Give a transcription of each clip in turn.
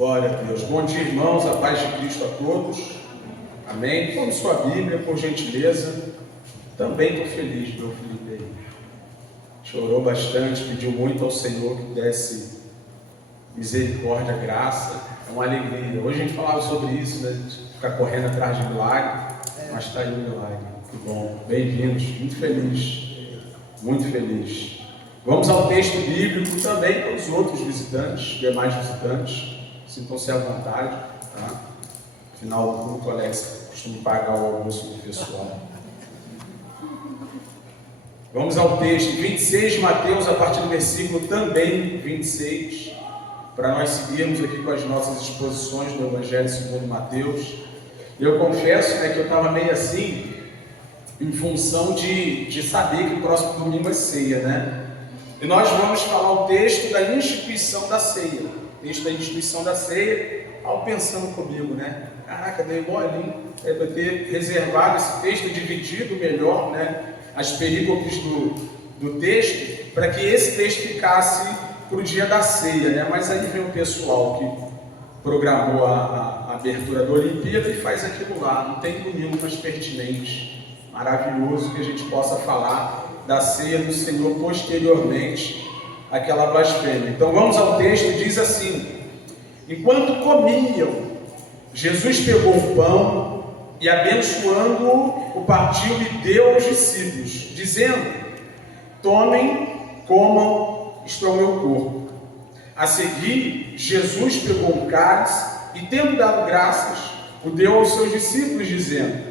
Glória a Deus. Bom dia, irmãos, a paz de Cristo a todos. Amém. Tome sua Bíblia, por gentileza. Também estou feliz, meu Felipe aí. Chorou bastante, pediu muito ao Senhor que desse misericórdia, graça. É uma alegria. Hoje a gente falava sobre isso, né? Ficar correndo atrás de milagre, mas está aí o milagre. Que bom. Bem-vindos. Muito feliz. Muito feliz. Vamos ao texto bíblico também para os outros visitantes, demais visitantes. Sintam-se à vontade, tá? Afinal, o culto, Alex costuma pagar o almoço do pessoal. Vamos ao texto 26 de Mateus, a partir do versículo também 26, para nós seguirmos aqui com as nossas exposições do Evangelho segundo Mateus. Eu confesso, né, que eu estava meio assim, em função de saber que o próximo domingo é ceia, né? E nós vamos falar o texto da instituição da ceia. O texto da instituição da ceia, ao pensando comigo, né? Caraca, deu igualinho. É para ter reservado esse texto, dividido melhor, né? As perícopes do texto, para que esse texto ficasse para o dia da ceia, né? Mas aí vem o pessoal que programou a abertura da Olimpíada e faz aquilo lá. Não tem domingo mais pertinente, maravilhoso, que a gente possa falar da ceia do Senhor posteriormente àquela blasfêmia. Então vamos ao texto, diz assim: enquanto comiam, Jesus pegou o pão e, abençoando-o, o partiu e deu aos discípulos, dizendo: tomem, comam, isto é o meu corpo. A seguir, Jesus pegou um cálice e, tendo dado graças, o deu aos seus discípulos, dizendo: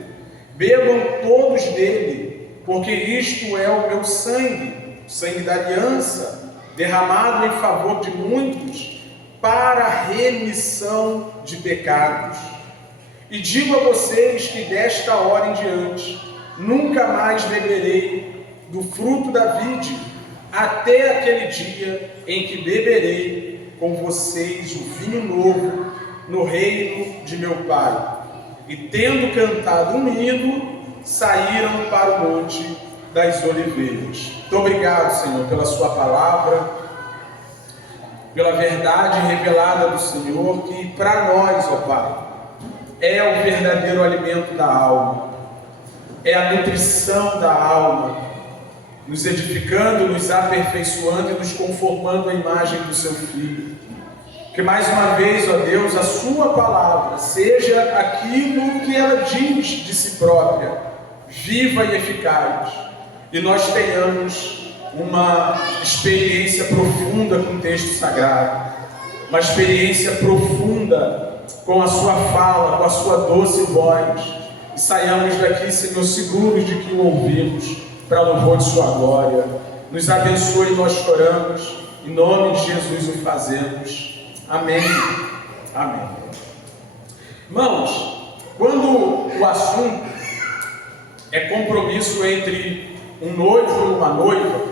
bebam todos dele, porque isto é o meu sangue, o sangue da aliança, derramado em favor de muitos, para a remissão de pecados. E digo a vocês que desta hora em diante, nunca mais beberei do fruto da vide, até aquele dia em que beberei com vocês o vinho novo no reino de meu Pai. E tendo cantado um hino, saíram para o Monte das Oliveiras. Muito obrigado, Senhor, pela sua palavra, pela verdade revelada do Senhor, que para nós, ó Pai, é o verdadeiro alimento da alma, é a nutrição da alma, nos edificando, nos aperfeiçoando e nos conformando à imagem do seu Filho. Que mais uma vez, ó Deus, a sua palavra seja aquilo que ela diz de si própria, viva e eficaz, e nós tenhamos uma experiência profunda com o texto sagrado, uma experiência profunda com a sua fala, com a sua doce voz, e saiamos daqui, Senhor, seguros de que o ouvimos, para louvor de sua glória. Nos abençoe, nós choramos, em nome de Jesus o fazemos. Amém. Amém. Irmãos, quando o assunto é compromisso entre um noivo e uma noiva,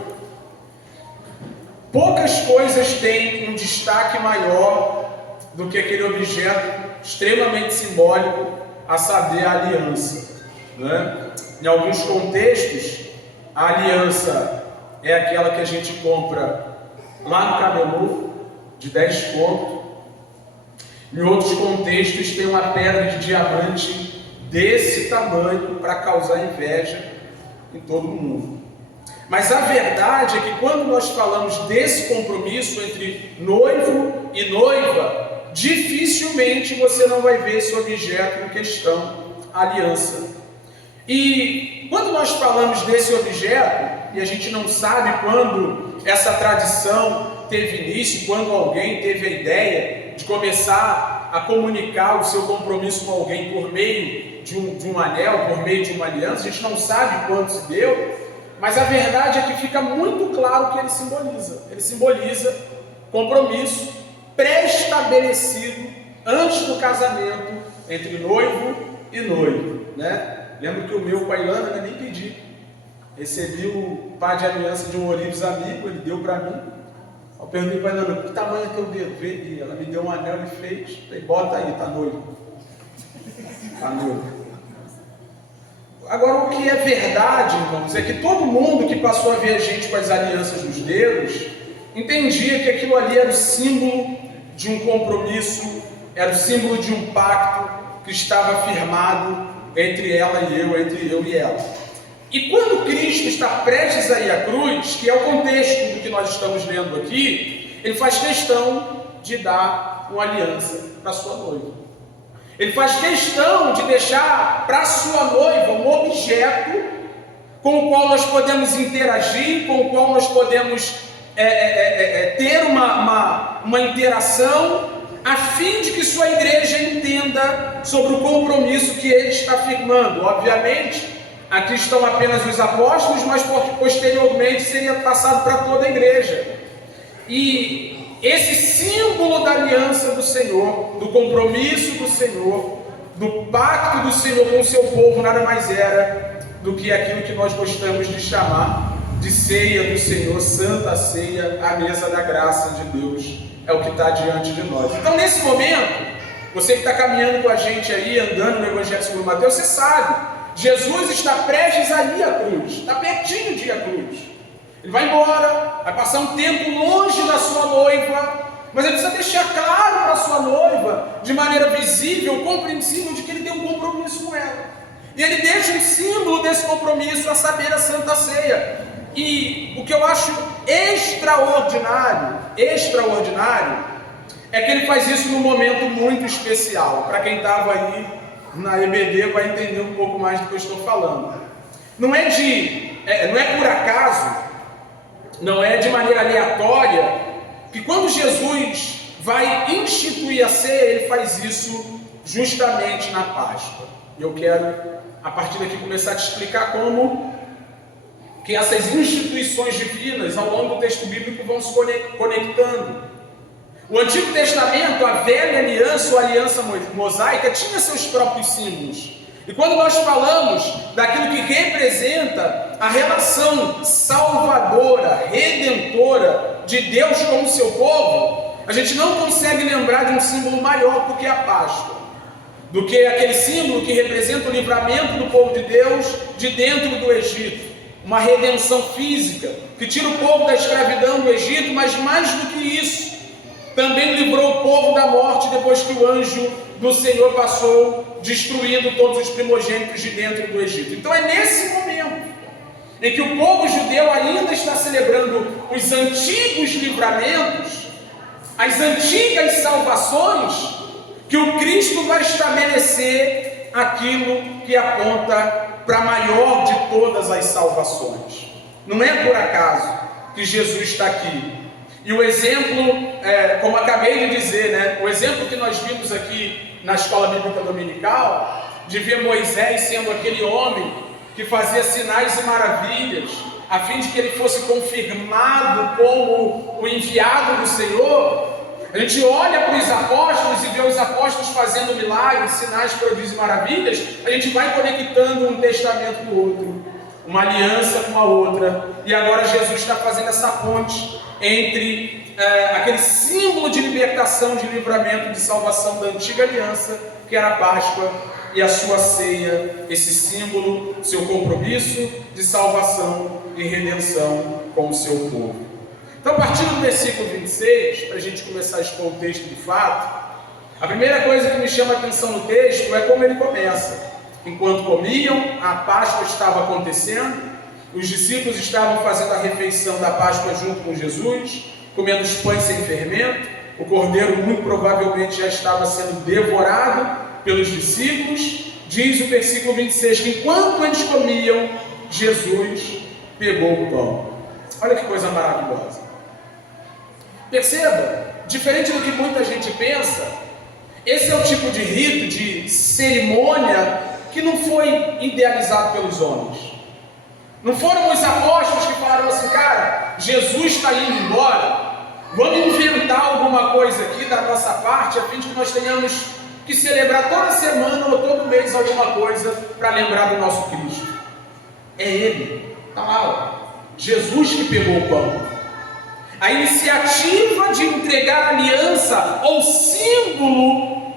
poucas coisas têm um destaque maior do que aquele objeto extremamente simbólico, a saber, a aliança, né? Em alguns contextos, a aliança é aquela que a gente compra lá no camelô, de 10 contos. Em outros contextos, tem uma pedra de diamante desse tamanho para causar inveja em todo mundo. Mas a verdade é que quando nós falamos desse compromisso entre noivo e noiva, dificilmente você não vai ver esse objeto em questão, a aliança. E quando nós falamos desse objeto, e a gente não sabe quando essa tradição teve início, quando alguém teve a ideia de começar a comunicar o seu compromisso com alguém por meio de um anel, por meio de uma aliança, a gente não sabe quando se deu, mas a verdade é que fica muito claro o que ele simboliza. Ele simboliza compromisso pré-estabelecido antes do casamento entre noivo e noivo, né? Lembro que o meu com a Ilana, eu nem pedi. Recebi o par de aliança de um Orives amigo, ele deu para mim. Eu perguntei para a Ilana: que tamanho é teu dedo? Veio, ela me deu um anel e fez. Falei: bota aí, tá noivo. Tá noivo. Agora, o que é verdade, irmãos, é que todo mundo que passou a ver a gente com as alianças nos dedos entendia que aquilo ali era o símbolo de um compromisso, era o símbolo de um pacto que estava firmado entre ela e eu, entre eu e ela. E quando Cristo está prestes a ir à cruz, que é o contexto do que nós estamos lendo aqui, ele faz questão de dar uma aliança para sua noiva. Ele faz questão de deixar para sua noiva um objeto com o qual nós podemos interagir, com o qual nós podemos ter uma interação, a fim de que sua igreja entenda sobre o compromisso que ele está firmando. Obviamente, aqui estão apenas os apóstolos, mas posteriormente seria passado para toda a igreja. E esse símbolo da aliança do Senhor, do compromisso do Senhor, do pacto do Senhor com o seu povo, nada mais era do que aquilo que nós gostamos de chamar de ceia do Senhor, Santa Ceia, a mesa da graça de Deus, é o que está diante de nós. Então, nesse momento, você que está caminhando com a gente aí, andando no Evangelho segundo Mateus, você sabe, Jesus está prestes a ir à cruz, está pertinho de ir à cruz. Ele vai embora, vai passar um tempo longe da sua noiva, mas ele precisa deixar claro para a sua noiva, de maneira visível, compreensível, de que ele tem um compromisso com ela. E ele deixa um símbolo desse compromisso, a saber, a Santa Ceia. E o que eu acho extraordinário, é que ele faz isso num momento muito especial. Para quem estava aí na EBD vai entender um pouco mais do que eu estou falando. Não é por acaso, não é de maneira aleatória, que quando Jesus vai instituir a ceia, ele faz isso justamente na Páscoa. E eu quero, a partir daqui, começar a te explicar como que essas instituições divinas, ao longo do texto bíblico, vão se conectando. O Antigo Testamento, a velha aliança, ou aliança mosaica, tinha seus próprios símbolos. E quando nós falamos daquilo que representa a relação salvadora, redentora de Deus com o seu povo, a gente não consegue lembrar de um símbolo maior do que a Páscoa, do que aquele símbolo que representa o livramento do povo de Deus de dentro do Egito. Uma redenção física, que tira o povo da escravidão do Egito, mas mais do que isso, também livrou o povo da morte depois que o anjo do Senhor passou, destruindo todos os primogênitos de dentro do Egito. Então é nesse momento, em que o povo judeu ainda está celebrando os antigos livramentos, as antigas salvações, que o Cristo vai estabelecer aquilo que aponta para a maior de todas as salvações. Não é por acaso que Jesus está aqui. E o exemplo, como acabei de dizer, né, o exemplo que nós vimos aqui na escola bíblica dominical, de ver Moisés sendo aquele homem que fazia sinais e maravilhas, a fim de que ele fosse confirmado como o enviado do Senhor. A gente olha para os apóstolos e vê os apóstolos fazendo milagres, sinais, prodígios e maravilhas, a gente vai conectando um testamento com o outro, uma aliança com a outra, e agora Jesus está fazendo essa ponte entre aquele símbolo de libertação, de livramento, de salvação da antiga aliança, que era a Páscoa, e a sua ceia, esse símbolo, seu compromisso de salvação e redenção com o seu povo. Então, a partir do versículo 26, para a gente começar a expor o texto de fato, a primeira coisa que me chama a atenção no texto é como ele começa. Enquanto comiam, a Páscoa estava acontecendo, os discípulos estavam fazendo a refeição da Páscoa junto com Jesus, comendo os pães sem fermento, o cordeiro muito provavelmente já estava sendo devorado pelos discípulos. Diz o versículo 26 que enquanto eles comiam, Jesus pegou o pão. Olha que coisa maravilhosa. Perceba, diferente do que muita gente pensa, esse é o tipo de rito, de cerimônia, que não foi idealizado pelos homens. Não foram os apóstolos que falaram assim, cara, Jesus está indo embora, vamos inventar alguma coisa aqui da nossa parte, a fim de que nós tenhamos que celebrar toda semana ou todo mês alguma coisa para lembrar do nosso Cristo. É Ele, está lá, ó. Jesus que pegou o pão. A iniciativa de entregar aliança ou símbolo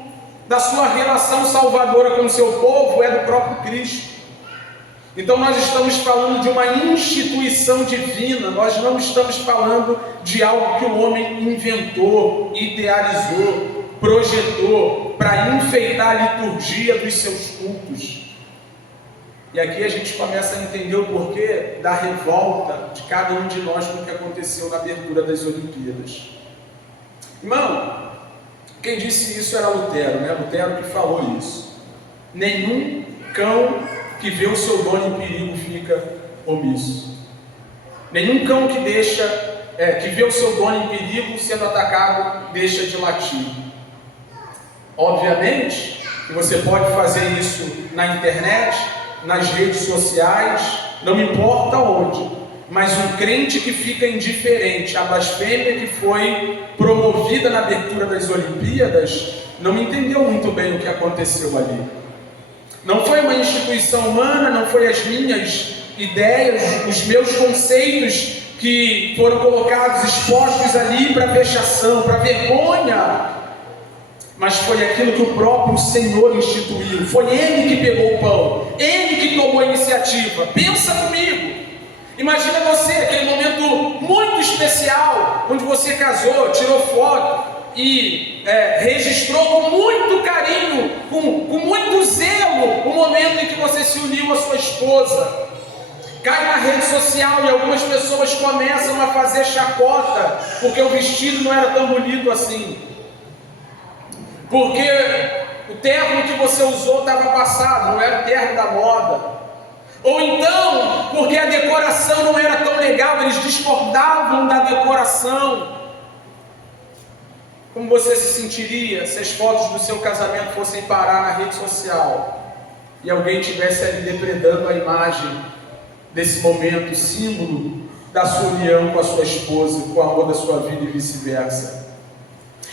da sua relação salvadora com o seu povo é do próprio Cristo. Então nós estamos falando de uma instituição divina, nós não estamos falando de algo que o homem inventou, idealizou, projetou para enfeitar a liturgia dos seus cultos. E aqui a gente começa a entender o porquê da revolta de cada um de nós com o que aconteceu na abertura das Olimpíadas. Irmão, quem disse isso era Lutero, né? Lutero que falou isso. Nenhum cão que vê o seu dono em perigo fica omisso. Nenhum cão que vê o seu dono em perigo sendo atacado deixa de latir. Obviamente que você pode fazer isso na internet, nas redes sociais, não importa onde, mas um crente que fica indiferente à blasfêmia que foi promovida na abertura das Olimpíadas não entendeu muito bem o que aconteceu ali. Não foi uma instituição humana, não foi as minhas ideias, os meus conceitos que foram colocados, expostos ali para vexação, para vergonha, mas foi aquilo que o próprio Senhor instituiu. Foi Ele que pegou o pão, Ele que tomou a iniciativa. Pensa comigo, imagina você, aquele momento muito especial, onde você casou, tirou foto e registrou com muito carinho, com muito zelo, o momento em que você se uniu à sua esposa. Cai na rede social e algumas pessoas começam a fazer chacota, porque o vestido não era tão bonito assim, porque o terno que você usou estava passado, não era o terno da moda, ou então porque a decoração não era tão legal, eles discordavam da decoração. Como você se sentiria se as fotos do seu casamento fossem parar na rede social e alguém estivesse ali depredando a imagem desse momento, símbolo da sua união com a sua esposa, com o amor da sua vida e vice-versa?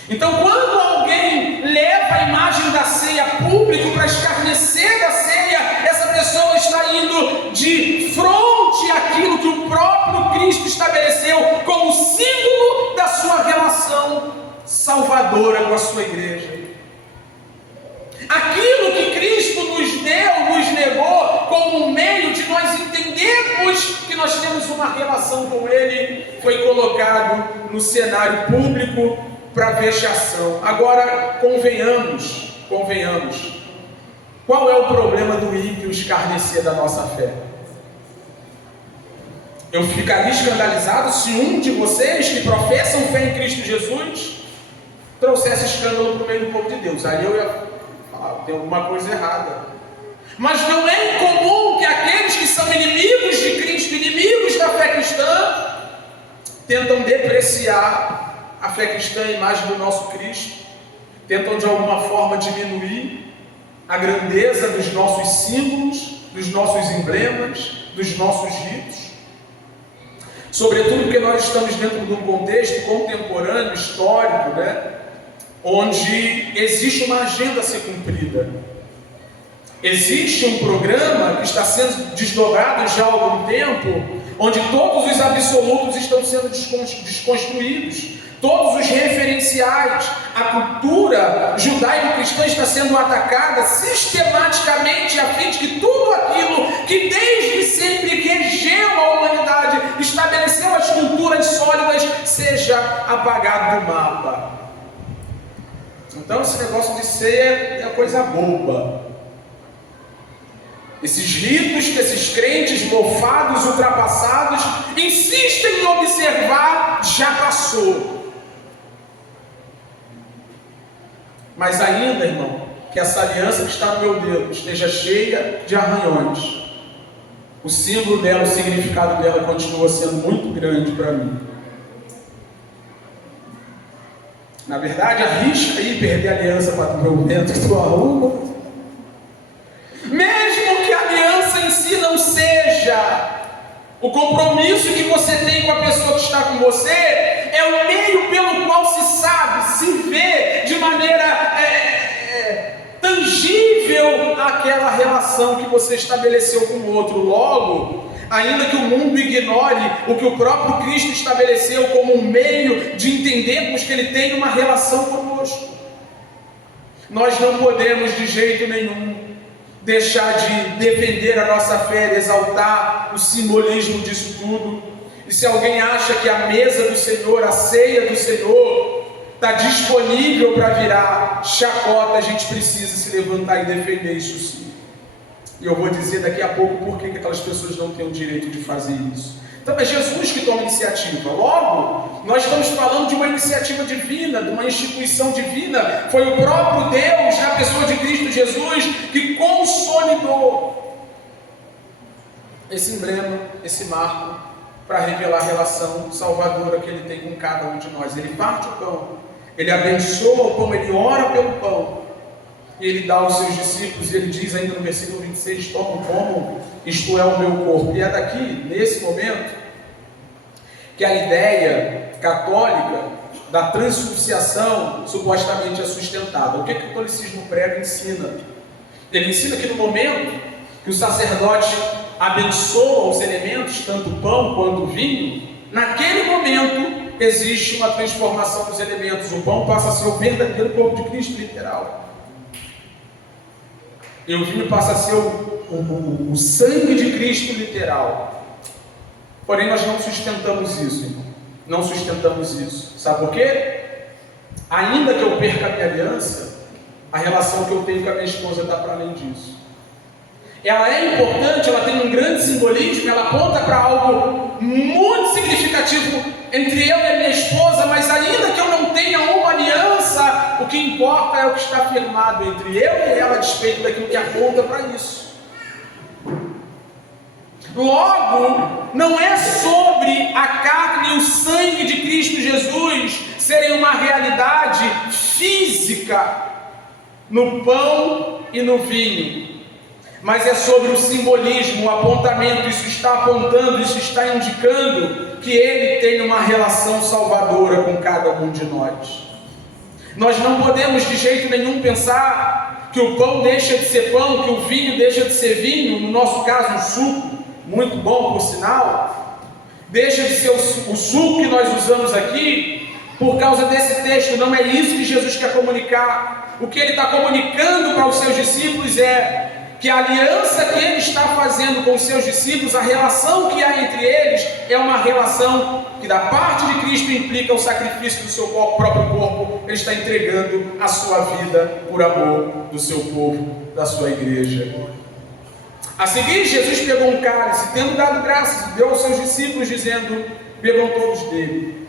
Então, quando alguém leva a imagem da ceia público para escarnecer da ceia, essa pessoa está indo de frente àquilo que o próprio Cristo estabeleceu como símbolo da sua relação salvadora com a sua igreja. Aquilo que Cristo nos deu, nos negou como um meio de nós entendermos que nós temos uma relação com Ele, foi colocado no cenário público para vexação. Agora, convenhamos, qual é o problema do ímpio escarnecer da nossa fé? Eu ficaria escandalizado se um de vocês que professam fé em Cristo Jesus trouxesse escândalo para o meio do povo de Deus. Aí eu ia falar, tem alguma coisa errada. Mas não é incomum que aqueles que são inimigos de Cristo, inimigos da fé cristã, tentam depreciar a fé cristã, a imagem do nosso Cristo, tentam de alguma forma diminuir a grandeza dos nossos símbolos, dos nossos emblemas, dos nossos ritos. Sobretudo porque nós estamos dentro de um contexto contemporâneo, histórico, né? Onde existe uma agenda a ser cumprida. Existe um programa que está sendo desdobrado já há algum tempo, onde todos os absolutos estão sendo desconstruídos, todos os referenciais, a cultura judaico-cristã está sendo atacada sistematicamente, a fim de que tudo aquilo que desde sempre regeu a humanidade, estabeleceu as culturas sólidas, seja apagado do mapa. Então esse negócio de ceia é coisa boba. Esses ritos que esses crentes mofados, ultrapassados, insistem em observar, já passou. Mas ainda, irmão, que essa aliança que está no meu dedo esteja cheia de arranhões, o símbolo dela, o significado dela continua sendo muito grande para mim. Na verdade, arrisca aí perder a aliança para o meu vento que tu arruma. Mesmo que a aliança em si não seja o compromisso que você tem com a pessoa que está com você, é o meio pelo qual se sabe, se vê de maneira tangível aquela relação que você estabeleceu com o outro. Logo, ainda que o mundo ignore o que o próprio Cristo estabeleceu como um meio de entendermos que Ele tem uma relação conosco, nós não podemos de jeito nenhum deixar de defender a nossa fé, exaltar o simbolismo disso tudo. E se alguém acha que a mesa do Senhor, a ceia do Senhor, está disponível para virar chacota, a gente precisa se levantar e defender isso sim. E eu vou dizer daqui a pouco por que aquelas pessoas não têm o direito de fazer isso. Então é Jesus que toma iniciativa. Logo, nós estamos falando de uma iniciativa divina, de uma instituição divina. Foi o próprio Deus, na pessoa de Cristo Jesus, que consolidou esse emblema, esse marco, para revelar a relação salvadora que Ele tem com cada um de nós. Ele parte o pão, Ele abençoa o pão, Ele ora pelo pão, e Ele dá aos seus discípulos, e Ele diz ainda no versículo 26, tomam, comam, isto é o meu corpo. E é daqui, nesse momento, que a ideia católica da transubstanciação supostamente é sustentada. O que o catolicismo prega ensina? Ele ensina que no momento que o sacerdote abençoa os elementos, tanto o pão quanto o vinho, naquele momento existe uma transformação dos elementos. O pão passa a ser o verdadeiro corpo de Cristo, literal. E o vinho passa a ser o sangue de Cristo, literal. Porém, nós não sustentamos isso, irmão. Não sustentamos isso. Sabe por quê? Ainda que eu perca a minha aliança, a relação que eu tenho com a minha esposa está para além disso. Ela é importante, ela tem um grande simbolismo, ela aponta para algo muito significativo entre eu e a minha esposa, mas ainda que eu não tenha uma aliança, o que importa é o que está firmado entre eu e ela a despeito daquilo que aponta para isso. Logo, não é sobre a carne e o sangue de Cristo Jesus serem uma realidade física no pão e no vinho, mas é sobre o simbolismo, o apontamento. Isso está apontando, isso está indicando que Ele tem uma relação salvadora com cada um de nós. Nós não podemos de jeito nenhum pensar que o pão deixa de ser pão, que o vinho deixa de ser vinho, no nosso caso um suco, muito bom por sinal, deixa de ser o suco que nós usamos aqui, por causa desse texto. Não é isso que Jesus quer comunicar. O que Ele está comunicando para os seus discípulos é que a aliança que Ele está fazendo com os seus discípulos, a relação que há entre eles, é uma relação que da parte de Cristo implica o sacrifício do seu próprio corpo. Ele está entregando a sua vida por amor do seu povo, da sua igreja. A seguir, Jesus pegou um cálice, tendo dado graças, deu aos seus discípulos, dizendo: bebam todos dele,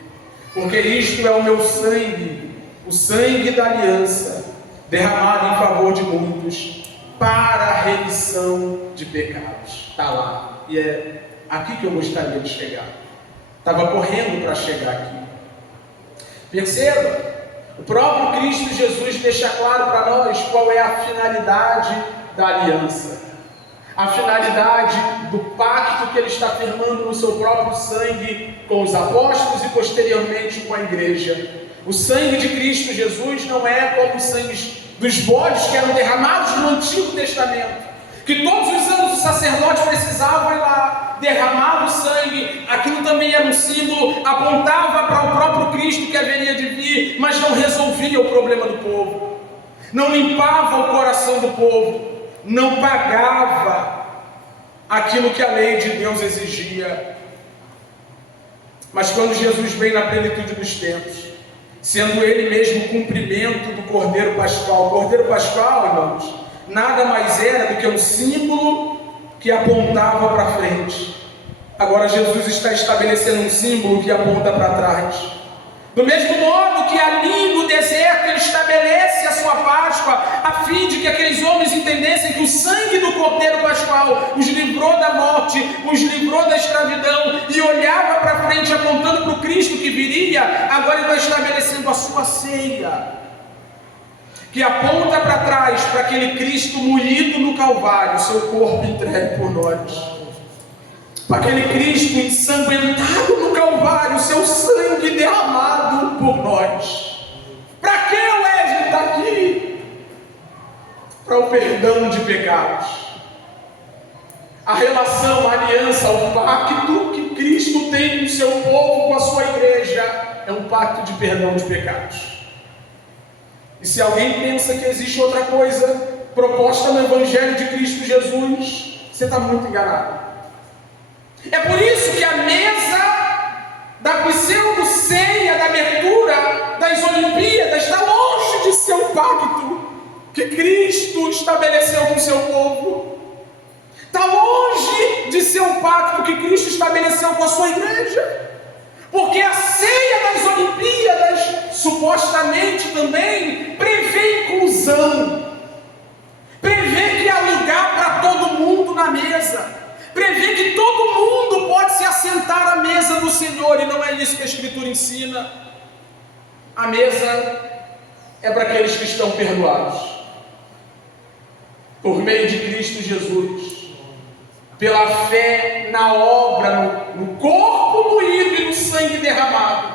porque isto é o meu sangue, o sangue da aliança, derramado em favor de muitos, para a remissão de pecados. Está lá, e é aqui que eu gostaria de chegar. Estava correndo para chegar aqui. Perceba, o próprio Cristo Jesus deixa claro para nós qual é a finalidade da aliança. A finalidade do pacto que Ele está firmando no seu próprio sangue com os apóstolos e posteriormente com a igreja. O sangue de Cristo Jesus não é como os sangues dos bodes que eram derramados no Antigo Testamento, que todos os anos o sacerdote precisava ir lá, derramava o sangue. Aquilo também era um símbolo, apontava para o próprio Cristo que haveria de vir, mas não resolvia o problema do povo, não limpava o coração do povo, não pagava aquilo que a lei de Deus exigia. Mas quando Jesus veio na plenitude dos tempos, sendo Ele mesmo o cumprimento do Cordeiro Pascual. O Cordeiro Pascual, irmãos, nada mais era do que um símbolo que apontava para frente. Agora Jesus está estabelecendo um símbolo que aponta para trás. Do mesmo modo que ali no deserto Ele estabelece a sua Páscoa, a fim de que aqueles homens entendessem que o sangue do Cordeiro Pascual os livrou da morte, os livrou da escravidão, e olhava para frente apontando para o Cristo que viria. Agora Ele está estabelecendo a sua ceia, que aponta para trás, para aquele Cristo moído no Calvário, seu corpo entregue por nós. Aquele Cristo ensanguentado no Calvário, seu sangue derramado por nós. Para que o Wesley está aqui? Para o perdão de pecados. A relação, a aliança, o pacto que Cristo tem com o seu povo, com a sua igreja, é um pacto de perdão de pecados. E se alguém pensa que existe outra coisa proposta no Evangelho de Cristo Jesus, você está muito enganado. É por isso que a mesa da pseudo-ceia, da abertura das Olimpíadas, está longe de ser um pacto que Cristo estabeleceu com o seu povo. Está longe de ser um pacto que Cristo estabeleceu com a sua igreja. Porque a ceia das Olimpíadas, supostamente também, prevê inclusão. Prevê que há lugar para todo mundo na mesa. Prevê que todo mundo pode se assentar à mesa do Senhor. E não é isso que a Escritura ensina. A mesa é para aqueles que estão perdoados. Por meio de Cristo Jesus. Pela fé na obra, no corpo moído e no sangue derramado.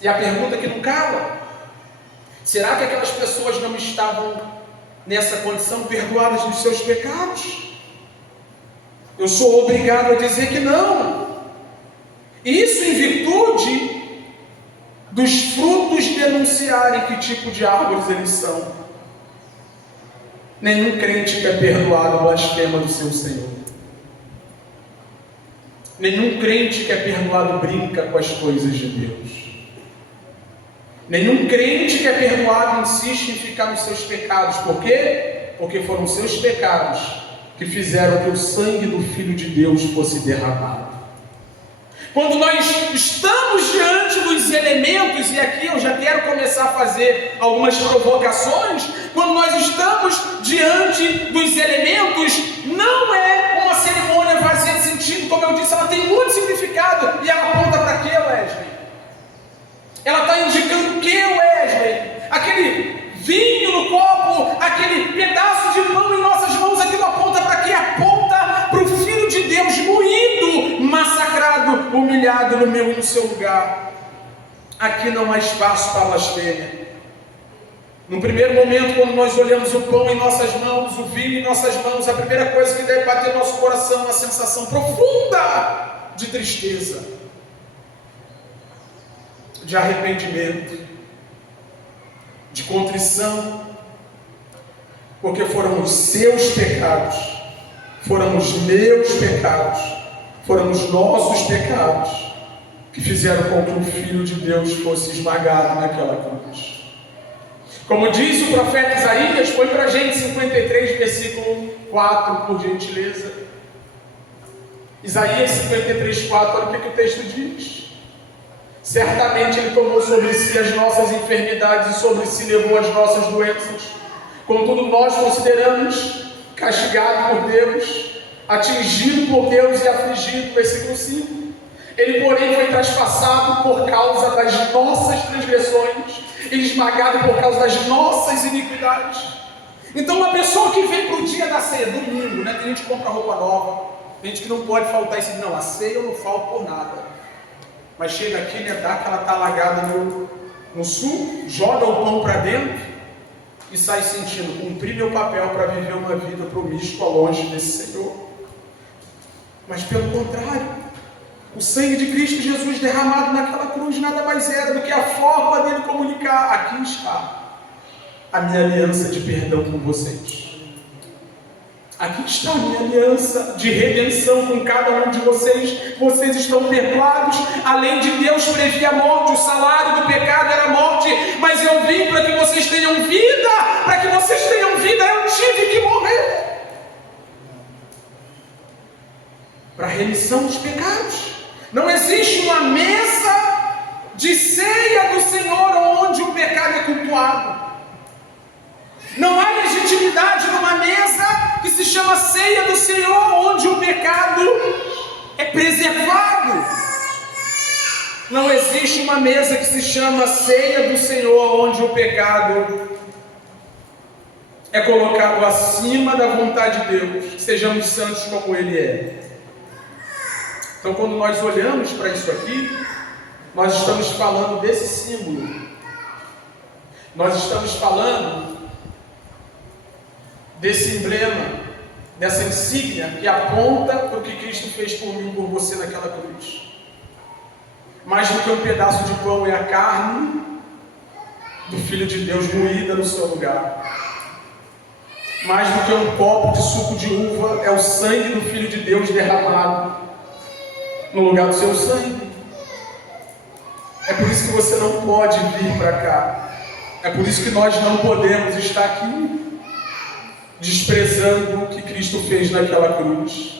E a pergunta que não cala: será que aquelas pessoas não estavam nessa condição perdoadas dos seus pecados? Eu sou obrigado a dizer que não. E isso em virtude dos frutos denunciarem que tipo de árvores eles são. Nenhum crente que é perdoado blasfema do seu Senhor. Nenhum crente que é perdoado brinca com as coisas de Deus. Nenhum crente que é perdoado insiste em ficar nos seus pecados. Por quê? Porque foram seus pecados que fizeram que o sangue do Filho de Deus fosse derramado. Quando nós estamos diante dos elementos, e aqui eu já quero começar a fazer algumas provocações, quando nós estamos diante dos elementos, não é uma cerimônia vazia de sentido, como eu disse, ela tem muito significado, e ela aponta para quê, Wesley? Ela está indicando o que, Wesley? Aquele vinho no copo, aquele pedaço de pão em nossas mãos, aquilo aponta para quê? Aponta para o Filho de Deus moído, massacrado, humilhado no meu e no seu lugar. Aqui não há espaço para blasfêmia. No primeiro momento, quando nós olhamos o pão em nossas mãos, o vinho em nossas mãos, a primeira coisa que deve bater no nosso coração é uma sensação profunda de tristeza, de arrependimento, de contrição, porque foram os seus pecados, foram os meus pecados, foram os nossos pecados que fizeram com que o Filho de Deus fosse esmagado naquela cruz. Como diz o profeta Isaías, põe para a gente 53, versículo 4, por gentileza. Isaías 53, 4, olha o que o texto diz. Certamente Ele tomou sobre si as nossas enfermidades e sobre si levou as nossas doenças. Contudo, nós consideramos castigado por Deus, atingido por Deus e afligido. Versículo 5. Ele, porém, foi traspassado por causa das nossas transgressões, esmagado por causa das nossas iniquidades. Então, uma pessoa que vem para o dia da ceia, domingo, né? Tem gente que compra roupa nova, tem gente que não pode faltar isso. Não, a ceia eu não falto por nada. Mas chega aqui, né, dá aquela talagada no sul, joga o pão para dentro e sai sentindo, cumprir meu papel para viver uma vida promíscua longe desse Senhor. Mas pelo contrário, o sangue de Cristo Jesus derramado naquela cruz nada mais era do que a forma dele comunicar: aqui está a minha aliança de perdão com vocês. Aqui está a minha aliança de redenção com cada um de vocês. Vocês estão perdoados. Além de Deus previa a morte, o salário do pecado era a morte, mas eu vim para que vocês tenham vida. Para que vocês tenham vida, eu tive que morrer para a remissão dos pecados. Não existe uma mesa de ceia do Senhor onde o pecado é cultuado. Não há legitimidade numa mesa que se chama ceia do Senhor, onde o pecado é preservado. Não existe uma mesa que se chama ceia do Senhor, onde o pecado é colocado acima da vontade de Deus, que sejamos santos como Ele é. Então, quando nós olhamos para isso aqui, nós estamos falando desse símbolo. Nós estamos falando desse emblema, dessa insígnia que aponta para o que Cristo fez por mim e por você naquela cruz. Mais do que um pedaço de pão, é a carne do Filho de Deus moída no seu lugar. mais do que um copo de suco de uva, é o sangue do Filho de Deus derramado no lugar do seu sangue. É por isso que você não pode vir para cá. É por isso que nós não podemos estar aqui desprezando o que Cristo fez naquela cruz.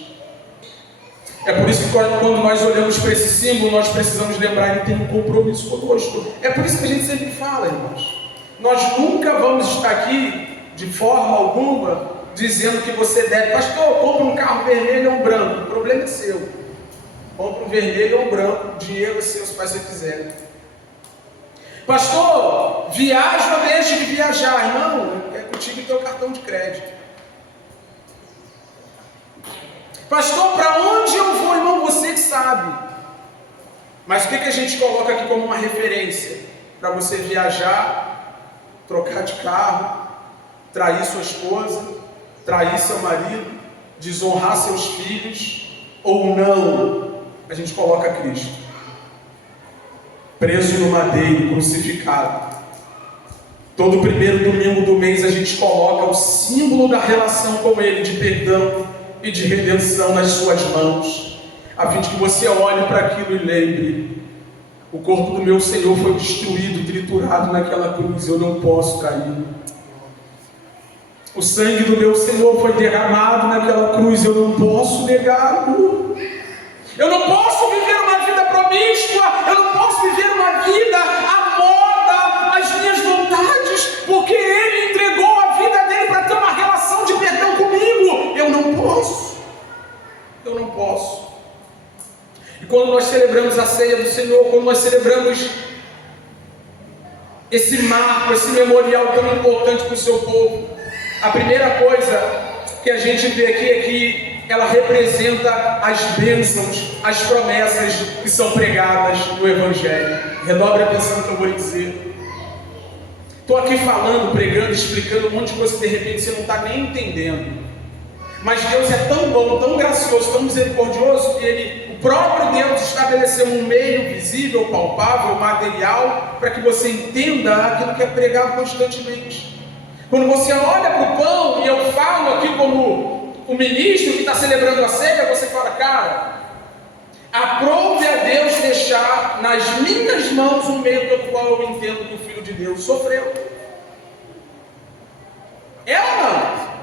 É por isso que quando nós olhamos para esse símbolo, nós precisamos lembrar que tem um compromisso conosco. É por isso que a gente sempre fala, irmãos. Nós nunca vamos estar aqui, de forma alguma, dizendo que você deve. Pastor, compra um carro vermelho ou um branco. O problema é seu. Compra um vermelho ou um branco. O dinheiro é seu, se você quiser. Pastor, viaja ou deixe de viajar. Irmão, é contigo e teu cartão de crédito. Pastor, para onde eu vou, irmão? Você que sabe. Mas o que a gente coloca aqui como uma referência? Para você viajar, trocar de carro, trair sua esposa, trair seu marido, desonrar seus filhos, ou não, a gente coloca Cristo. Preso no madeiro, crucificado. Todo primeiro domingo do mês a gente coloca o símbolo da relação com Ele, de perdão e de redenção nas suas mãos, a fim de que você olhe para aquilo e lembre: o corpo do meu Senhor foi destruído, triturado naquela cruz, eu não posso cair. O sangue do meu Senhor foi derramado naquela cruz, eu não posso negá-lo. Eu não posso viver uma vida promíscua, eu não posso viver uma vida à moda, às minhas vontades, porque Ele entregou a vida dele para ter uma relação de perdão comigo. Eu não posso. Eu não posso. E quando nós celebramos a ceia do Senhor, quando nós celebramos esse marco, esse memorial tão importante para o seu povo, a primeira coisa que a gente vê aqui é que ela representa as bênçãos, as promessas que são pregadas no Evangelho. Redobre a atenção no que eu vou lhe dizer. Estou aqui falando, pregando, explicando um monte de coisa que de repente você não está nem entendendo. Mas Deus é tão bom, tão gracioso, tão misericordioso, que o próprio Deus estabeleceu um meio visível, palpável, material, para que você entenda aquilo que é pregado constantemente. Quando você olha para o pão, e eu falo aqui como o ministro que está celebrando a ceia, você fala: cara, aprove a Deus deixar nas minhas mãos um meio pelo qual eu entendo que o Filho de Deus sofreu. É ou não?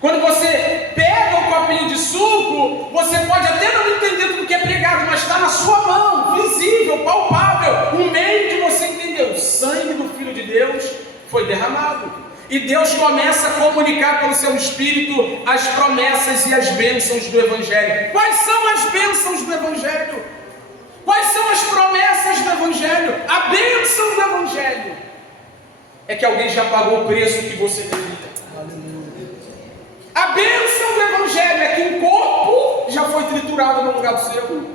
Quando você pega um copinho de suco, você pode até não entender tudo que é pregado, mas está na sua mão, visível, palpável, um meio de você entender. O sangue do Filho de Deus foi derramado. E Deus começa a comunicar pelo seu Espírito as promessas e as bênçãos do Evangelho. Quais são as bênçãos do Evangelho? Quais são as promessas do Evangelho? A bênção do Evangelho é que alguém já pagou o preço que você devia. A bênção do Evangelho é que um corpo já foi triturado no lugar do seu.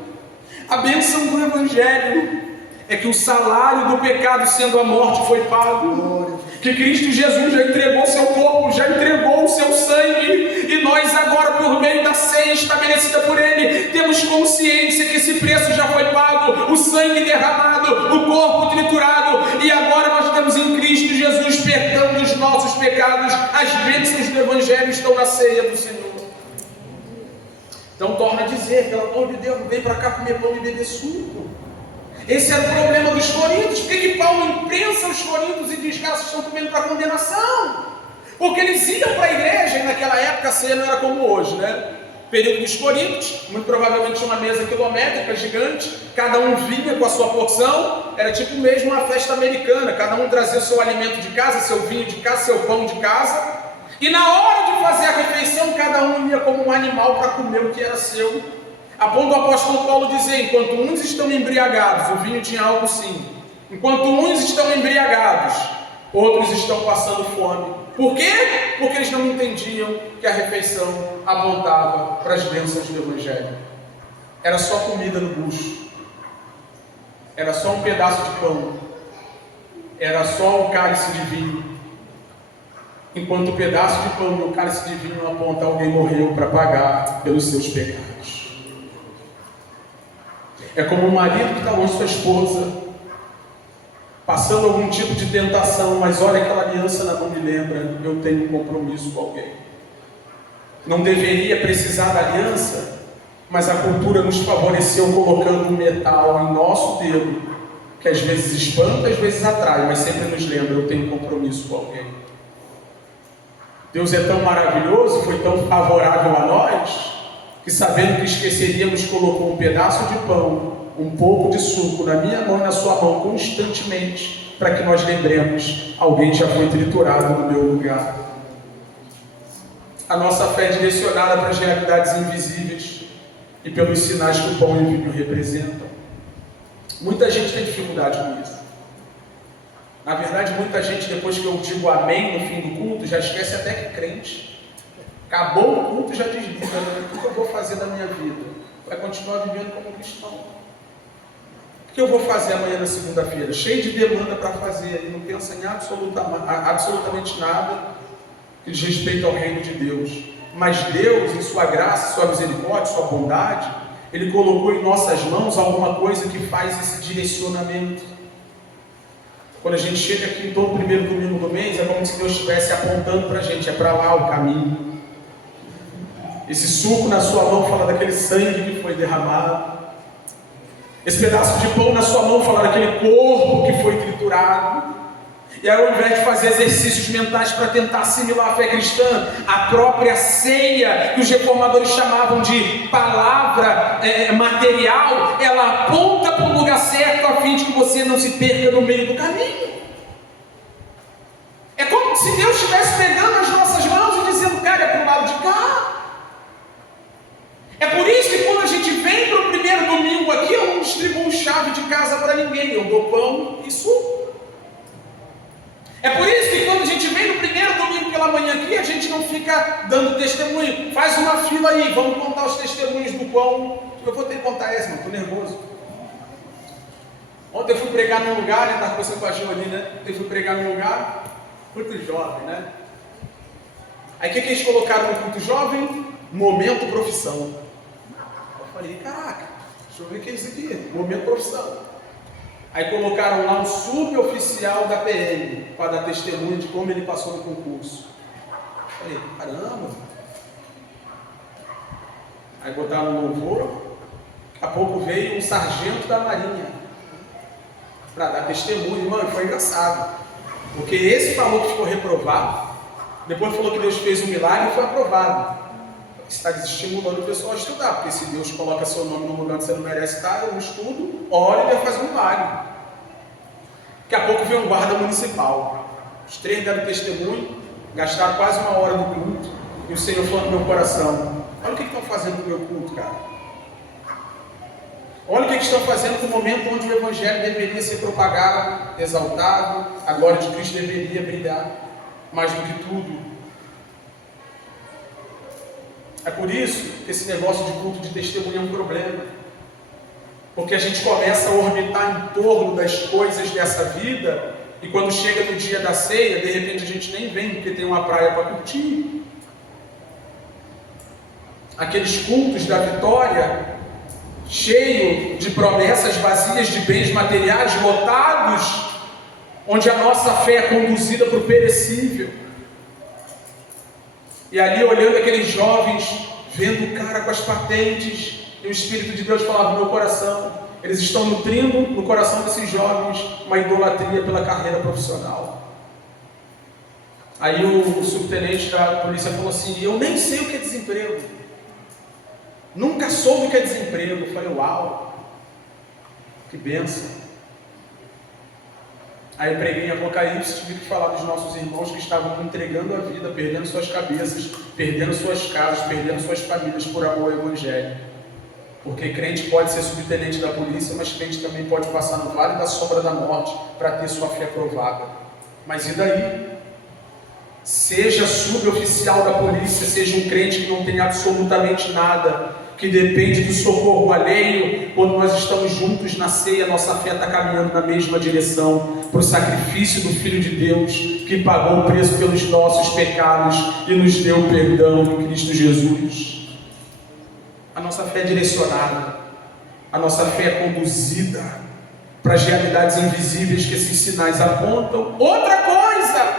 A bênção do Evangelho é que o salário do pecado, sendo a morte, foi pago. Que Cristo Jesus já entregou o seu corpo, já entregou o seu sangue, e nós agora, por meio da ceia estabelecida por Ele, temos consciência que esse preço já foi pago, o sangue derramado, o corpo triturado, e agora nós temos em Cristo Jesus perdão dos nossos pecados. As bênçãos do Evangelho estão na ceia do Senhor. Então torna a dizer, pelo amor de Deus, não vem para cá comer pão e beber suco. Esse era o problema dos coríntios. Por que Paulo imprensa os coríntios e diz que elas estão comendo para condenação? Porque eles iam para a igreja, e naquela época a ceia não era como hoje, né? Período dos coríntios, muito provavelmente uma mesa quilométrica gigante, cada um vinha com a sua porção, era tipo mesmo uma festa americana, cada um trazia seu alimento de casa, seu vinho de casa, seu pão de casa, e na hora de fazer a refeição, cada um ia como um animal para comer o que era seu. A ponto do apóstolo Paulo dizer: enquanto uns estão embriagados, o vinho tinha algo sim, enquanto uns estão embriagados, outros estão passando fome. Por quê? Porque eles não entendiam que a refeição apontava para as bênçãos do Evangelho. Era só comida no bucho, era só um pedaço de pão, era só um cálice de vinho, enquanto o pedaço de pão e o cálice de vinho aponta: alguém morreu para pagar pelos seus pecados. É como um marido que está longe de sua esposa, passando algum tipo de tentação, mas olha, aquela aliança na mão me lembra, eu tenho um compromisso com alguém. Não deveria precisar da aliança, mas a cultura nos favoreceu colocando um metal em nosso dedo, que às vezes espanta, às vezes atrai, mas sempre nos lembra, eu tenho um compromisso com alguém. Deus é tão maravilhoso, foi tão favorável a nós, que sabendo que esqueceríamos, colocou um pedaço de pão, um pouco de suco na minha mão e na sua mão constantemente, para que nós lembremos, alguém já foi triturado no meu lugar. A nossa fé é direcionada para as realidades invisíveis e pelos sinais que o pão e o vinho representam. Muita gente tem dificuldade com isso. Na verdade, muita gente, depois que eu digo amém no fim do culto, já esquece até que é crente. Acabou o culto e já desliga, né? O que eu vou fazer da minha vida? Vai continuar vivendo como cristão. O que eu vou fazer amanhã na segunda-feira? Cheio de demanda para fazer, e não pensa em absolutamente nada que diz respeito ao reino de Deus. Mas Deus, em sua graça, sua misericórdia, sua bondade, Ele colocou em nossas mãos alguma coisa que faz esse direcionamento. Quando a gente chega aqui em todo primeiro domingo do mês, é como se Deus estivesse apontando para a gente, é para lá o caminho. Esse suco na sua mão fala daquele sangue que foi derramado. Esse pedaço de pão na sua mão fala daquele corpo que foi triturado. E aí, ao invés de fazer exercícios mentais para tentar assimilar a fé cristã, a própria ceia, que os reformadores chamavam de palavra material, ela aponta para o lugar certo a fim de que você não se perca no meio do caminho. É como se Deus estivesse pegando as nossas mãos e dizendo, cara, é para o lado de cá. É por isso que quando a gente vem para o primeiro domingo aqui, eu não distribuo chave de casa para ninguém, eu dou pão e suco. É por isso que quando a gente vem no primeiro domingo pela manhã aqui, a gente não fica dando testemunho. Faz uma fila aí, vamos contar os testemunhos do pão. Eu vou ter que contar essa, não, estou nervoso. Ontem eu fui pregar num lugar, estava conversando com a Gil ali, né? Eu fui pregar num lugar, culto jovem, né? Aí o que eles colocaram no culto jovem? Momento profissão. Eu falei, caraca, deixa eu ver o que é isso aqui, momento profissão. Aí colocaram lá um suboficial da PM, para dar testemunho de como ele passou no concurso. Eu falei, caramba. Aí botaram no louvor, daqui a pouco veio um sargento da Marinha, para dar testemunho. Mano, foi engraçado, porque esse falou que ficou reprovado, depois falou que Deus fez um milagre e foi aprovado. Está desestimulando o pessoal a estudar, porque se Deus coloca seu nome no lugar onde você não merece estar, eu não estudo, ora e vai fazer um milagre. Daqui a pouco veio um guarda municipal. Os 3 deram testemunho, gastaram quase 1 hora no culto, e o Senhor falou no meu coração, olha o que estão fazendo com o meu culto, cara. Olha o que estão fazendo com o momento onde o Evangelho deveria ser propagado, exaltado, a glória de Cristo deveria brilhar, mais do que tudo. É por isso que esse negócio de culto de testemunho é um problema. Porque a gente começa a orbitar em torno das coisas dessa vida, e quando chega no dia da ceia, de repente a gente nem vem, porque tem uma praia para curtir. Aqueles cultos da vitória, cheio de promessas vazias de bens materiais, lotados, onde a nossa fé é conduzida para o perecível. E ali olhando aqueles jovens, vendo o cara com as patentes, e o Espírito de Deus falava no meu coração, eles estão nutrindo no coração desses jovens uma idolatria pela carreira profissional. Aí o subtenente da polícia falou assim, eu nem sei o que é desemprego, nunca soube o que é desemprego. Eu falei, uau, que bênção. Aí eu preguei em Apocalipse, tive que falar dos nossos irmãos que estavam entregando a vida, perdendo suas cabeças, perdendo suas casas, perdendo suas famílias por amor ao Evangelho. Porque crente pode ser subtenente da polícia, mas crente também pode passar no vale da sombra da morte para ter sua fé provada. Mas e daí? Seja suboficial da polícia, seja um crente que não tem absolutamente nada, que depende do socorro alheio, quando nós estamos juntos na ceia, nossa fé está caminhando na mesma direção, para o sacrifício do Filho de Deus, que pagou o preço pelos nossos pecados e nos deu perdão em Cristo Jesus. A nossa fé é direcionada, a nossa fé é conduzida, para as realidades invisíveis que esses sinais apontam. Outra coisa,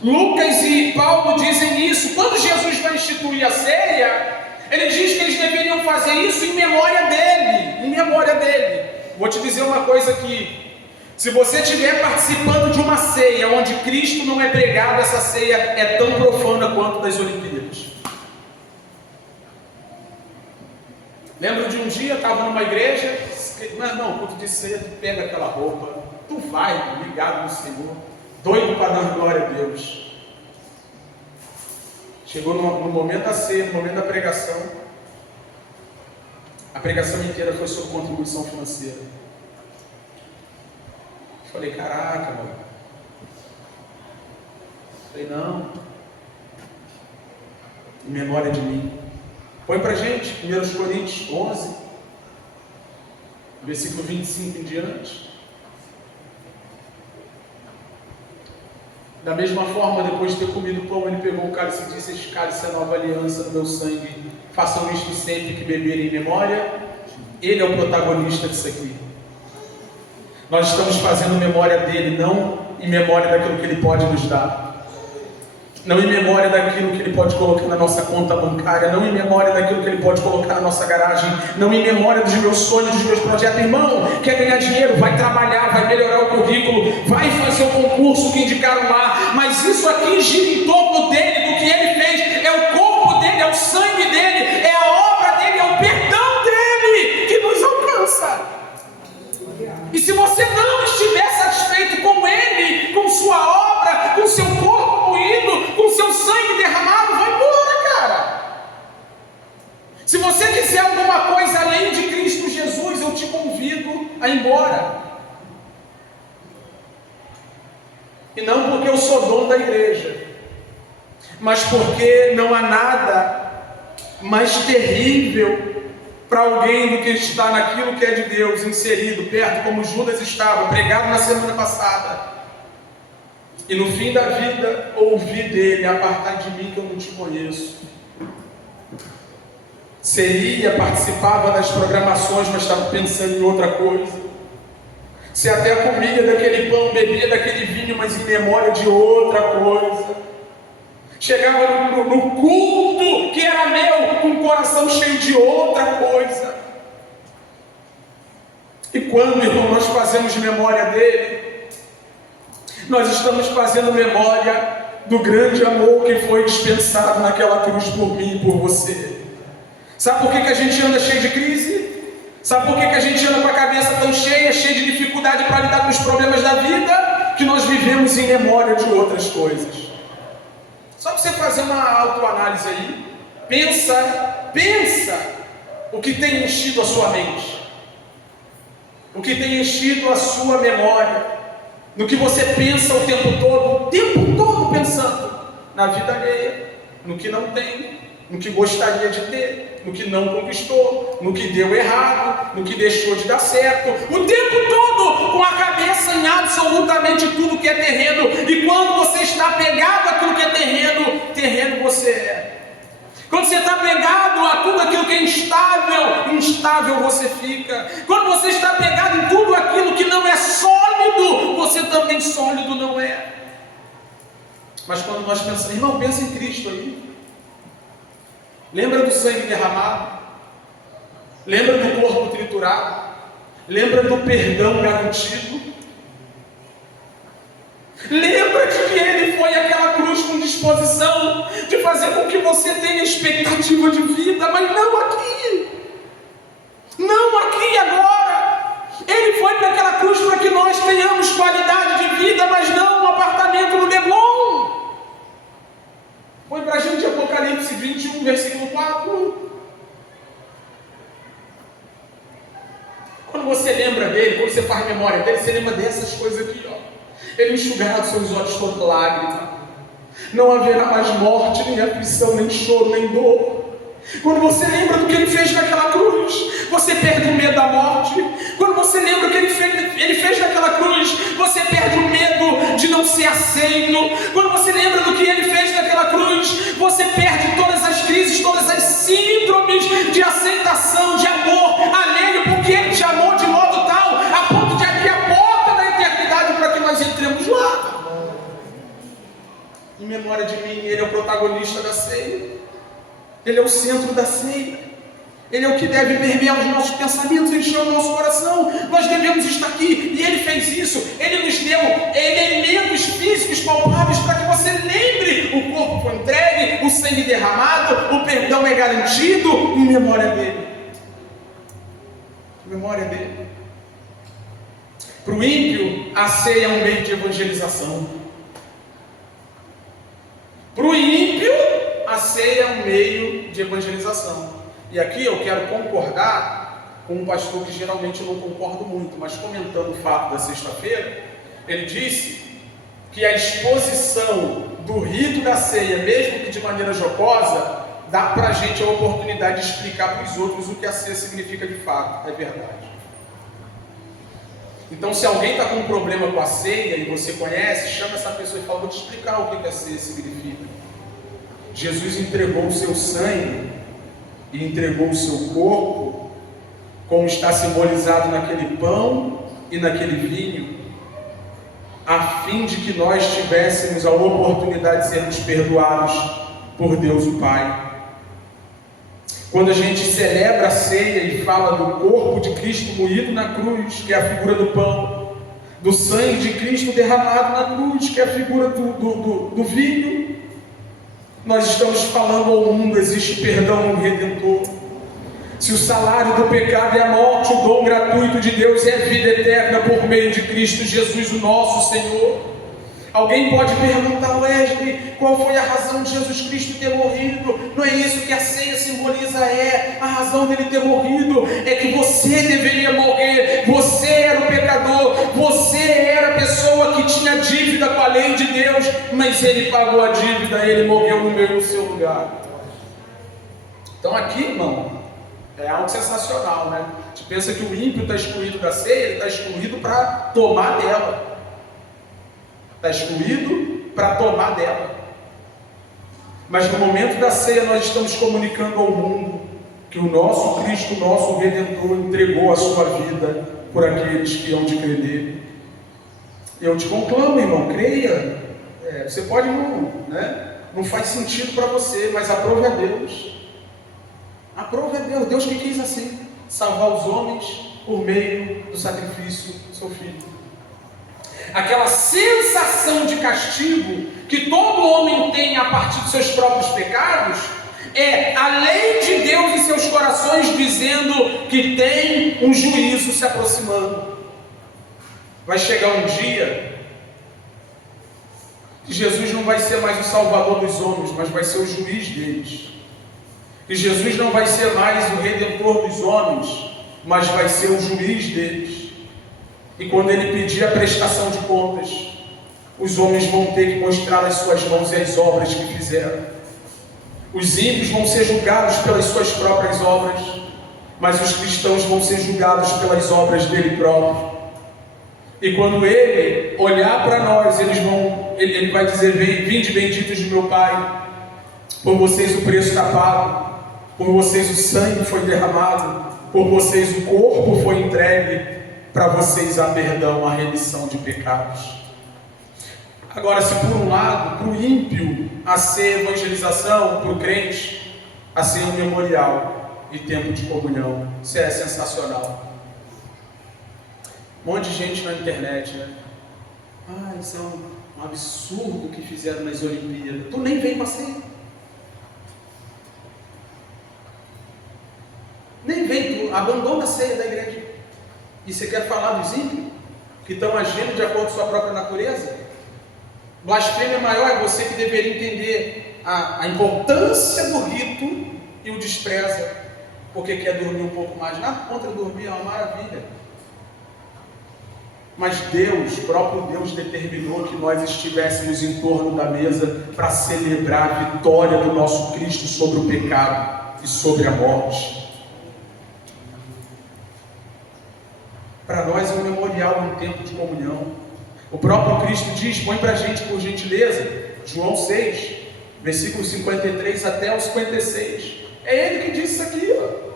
Lucas e Paulo dizem isso. Quando Jesus vai instituir a ceia, ele diz que eles deveriam fazer isso em memória dele. Em memória dele. Vou te dizer uma coisa aqui. Se você estiver participando de uma ceia onde Cristo não é pregado, essa ceia é tão profana quanto das Olimpíadas. Lembro de um dia, estava numa igreja, não, quando de ceia, tu pega aquela roupa, tu vai ligado no Senhor, doido para dar glória a Deus. Chegou no momento da ceia, no momento da pregação, a pregação inteira foi sobre contribuição financeira. Falei, caraca, mano. Falei, não, em memória de mim. Põe pra gente, 1 Coríntios 11, versículo 25 em diante. Da mesma forma, depois de ter comido o pão, ele pegou o cálice e disse: este cálice é a nova aliança do meu sangue. Façam isto sempre que beberem em memória. Ele é o protagonista disso aqui. Nós estamos fazendo memória dele, não em memória daquilo que ele pode nos dar. Não em memória daquilo que ele pode colocar na nossa conta bancária, não em memória daquilo que ele pode colocar na nossa garagem, não em memória dos meus sonhos, dos meus projetos. Irmão, quer ganhar dinheiro? Vai trabalhar, vai melhorar o currículo, vai fazer o concurso que indicaram lá, mas isso aqui gira em torno dele, do que ele fez, é o corpo dele, é o sangue dele, é a obra dele, é o perdão dele que nos alcança. E se você não estiver satisfeito com ele, com sua obra, com seu corpo moído, com seu sangue derramado, vai embora, cara. Se você quiser alguma coisa além de Cristo Jesus, eu te convido a ir embora. E não porque eu sou dono da igreja, mas porque não há nada mais terrível para alguém do que está naquilo que é de Deus, inserido, perto, como Judas estava, pregado na semana passada, e no fim da vida, ouvir dele: apartai de mim que eu não te conheço. Seria, participava das programações, mas estava pensando em outra coisa. Se até comia daquele pão, bebia daquele vinho, mas em memória de outra coisa. Chegava no culto que era meu, com o coração cheio de outra coisa. E quando, irmão, nós fazemos memória dele, nós estamos fazendo memória do grande amor que foi dispensado naquela cruz por mim e por você. Sabe por que a gente anda cheio de crise? Sabe por que a gente anda com a cabeça tão cheia, cheia de dificuldade para lidar com os problemas da vida? Que nós vivemos em memória de outras coisas. Só para você fazer uma autoanálise aí, pensa o que tem enchido a sua mente, o que tem enchido a sua memória, no que você pensa o tempo todo pensando na vida alheia, no que não tem, no que gostaria de ter, no que não conquistou, no que deu errado, no que deixou de dar certo, o tempo todo com a cabeça em absolutamente tudo que é terreno. E quando você está pegado àquilo que é terreno você é. Quando você está pegado a tudo aquilo que é instável você fica. Quando você está pegado em tudo aquilo que não é sólido, você também sólido não é. Mas quando nós pensamos, irmão, pensa em Cristo aí. Lembra do sangue derramado? Lembra do corpo triturado? Lembra do perdão garantido? Lembra de que ele foi àquela cruz com disposição de fazer com que você tenha expectativa de vida, mas não aqui. Não aqui agora. Ele foi para aquela cruz para que nós tenhamos qualidade de vida, mas não um apartamento no Leblon. Foi para a gente Apocalipse 21, versículo 4. Quando você lembra dele, quando você faz memória dele, você lembra dessas coisas aqui, ó. Ele enxugará dos seus olhos toda lágrima. Não haverá mais morte, nem aflição, nem choro, nem dor. Quando você lembra do que ele fez naquela cruz, você perde o medo da morte. Quando você lembra do que ele fez naquela cruz, você perde o medo de não ser aceito. Quando você lembra do que ele fez naquela cruz, você perde todas as crises, todas as síndromes de aceitação, de amor alheio, porque ele te amou de modo tal, a ponto de protagonista da ceia. Ele é o centro da ceia. Ele é o que deve permear os nossos pensamentos, encher o nosso coração. Nós devemos estar aqui, e Ele fez isso. Ele nos deu elementos físicos palpáveis para que você lembre: o corpo foi entregue, o sangue derramado, o perdão é garantido, em memória dele. Em memória dele. Para o ímpio, a ceia é um meio de evangelização. Para o ímpio, a ceia é um meio de evangelização. E aqui eu quero concordar com um pastor que geralmente eu não concordo muito, mas comentando o fato da sexta-feira, ele disse que a exposição do rito da ceia, mesmo que de maneira jocosa, dá para a gente a oportunidade de explicar para os outros o que a ceia significa de fato. É verdade. Então, se alguém está com um problema com a ceia e você conhece, chama essa pessoa e fala: vou te explicar o que a ceia significa. Jesus entregou o seu sangue e entregou o seu corpo, como está simbolizado naquele pão e naquele vinho, a fim de que nós tivéssemos a oportunidade de sermos perdoados por Deus o Pai. Quando a gente celebra a ceia e fala do corpo de Cristo moído na cruz, que é a figura do pão, do sangue de Cristo derramado na cruz, que é a figura do vinho, nós estamos falando ao mundo: existe perdão no Redentor. Se o salário do pecado é a morte, o dom gratuito de Deus é a vida eterna por meio de Cristo Jesus, o nosso Senhor. Alguém pode perguntar: Wesley, qual foi a razão de Jesus Cristo ter morrido? Não é isso que a ceia simboliza? A razão dele ter morrido é que você deveria morrer. Você era o pecador, você era a pessoa que tinha dívida com a lei de Deus, mas ele pagou a dívida, ele morreu no meu e no seu lugar. Então aqui, irmão, é algo sensacional, né? A gente pensa que o ímpio está excluído da ceia, ele está excluído para tomar dela. Está excluído para tomar dela. Mas no momento da ceia nós estamos comunicando ao mundo que o nosso Cristo, o nosso Redentor, entregou a sua vida por aqueles que hão de crer nele. Eu te conclamo, irmão, creia. Você pode não faz sentido para você, mas aprove a Deus. Aprove a Deus. Deus que quis assim, salvar os homens por meio do sacrifício do seu Filho. Aquela sensação de castigo que todo homem tem a partir dos seus próprios pecados, é a lei de Deus em seus corações dizendo que tem um juízo se aproximando. Vai chegar um dia que Jesus não vai ser mais o salvador dos homens, mas vai ser o juiz deles. Que Jesus não vai ser mais o redentor dos homens, mas vai ser o juiz deles. E quando ele pedir a prestação de contas, os homens vão ter que mostrar as suas mãos e as obras que fizeram. Os ímpios vão ser julgados pelas suas próprias obras, mas os cristãos vão ser julgados pelas obras dele próprio. E quando ele olhar para nós, ele vai dizer: vinde benditos de meu Pai, por vocês o preço está pago, por vocês o sangue foi derramado, por vocês o corpo foi entregue, para vocês há perdão, a remissão de pecados. Agora, se por um lado, para o ímpio, a ceia evangelização, para o crente, a ceia um memorial e tempo de comunhão. Isso é sensacional. Um monte de gente na internet, né? Isso é um absurdo que fizeram nas Olimpíadas. Tu nem vem para a ceia. Nem vem, tu abandona a ceia da igreja. E você quer falar dos ímpios que estão agindo de acordo com sua própria natureza? Blasfêmia maior é você que deveria entender a importância do rito e o despreza, porque quer dormir um pouco mais. Nada contra dormir, é uma maravilha. Mas Deus, próprio Deus, determinou que nós estivéssemos em torno da mesa para celebrar a vitória do nosso Cristo sobre o pecado e sobre a morte. Para nós é um memorial, um tempo de comunhão. O próprio Cristo diz, põe para a gente por gentileza, João 6, versículo 53 até o 56. É ele que disse isso aqui, ó.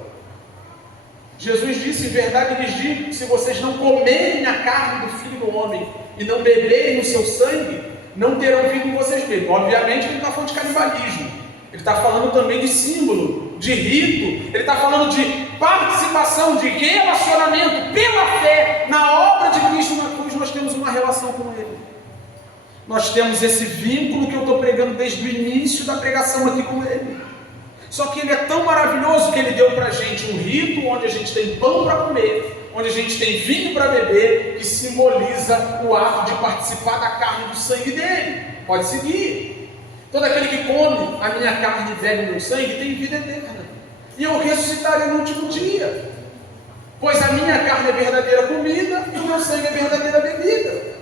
Jesus disse: em verdade lhes digo, se vocês não comerem a carne do Filho do Homem e não beberem o seu sangue, não terão vida em vocês mesmos. Obviamente ele não está falando de canibalismo, ele está falando também de símbolo, de rito, ele está falando de participação, de relacionamento pela fé na obra de Cristo na cruz. Nós temos uma relação com Ele, nós temos esse vínculo que eu estou pregando desde o início da pregação aqui com Ele. Só que Ele é tão maravilhoso que Ele deu para a gente um rito onde a gente tem pão para comer, onde a gente tem vinho para beber, que simboliza o ato de participar da carne e do sangue dele. Pode seguir. Todo aquele que come a minha carne e bebe o meu sangue tem vida eterna, e eu ressuscitarei no último dia, pois a minha carne é verdadeira comida e o meu sangue é verdadeira bebida.